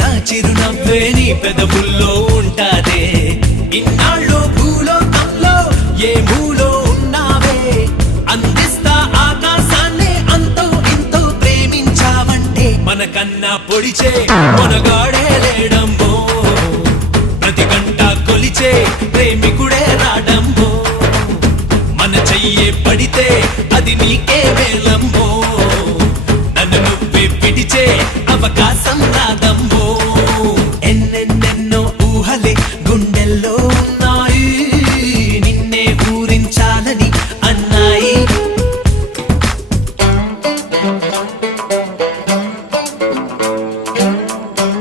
నా చిరునవ్వే నీ పెదవుల్లో ఉంటాదే. ఇన్నాళ్ళు భూలోకంలో ఏ మూలో ఉన్నావే, అందిస్తా ఆకాశాన్ని అంతో ఇంతో ప్రేమించావంటే. మనకన్నా పొడిచే మనగాడే లేడమ్మో, ప్రతి గంట కొలిచే ప్రేమికుడే రాడమ్మో. మన చెయ్యే పడితే అది నీకే మేలు.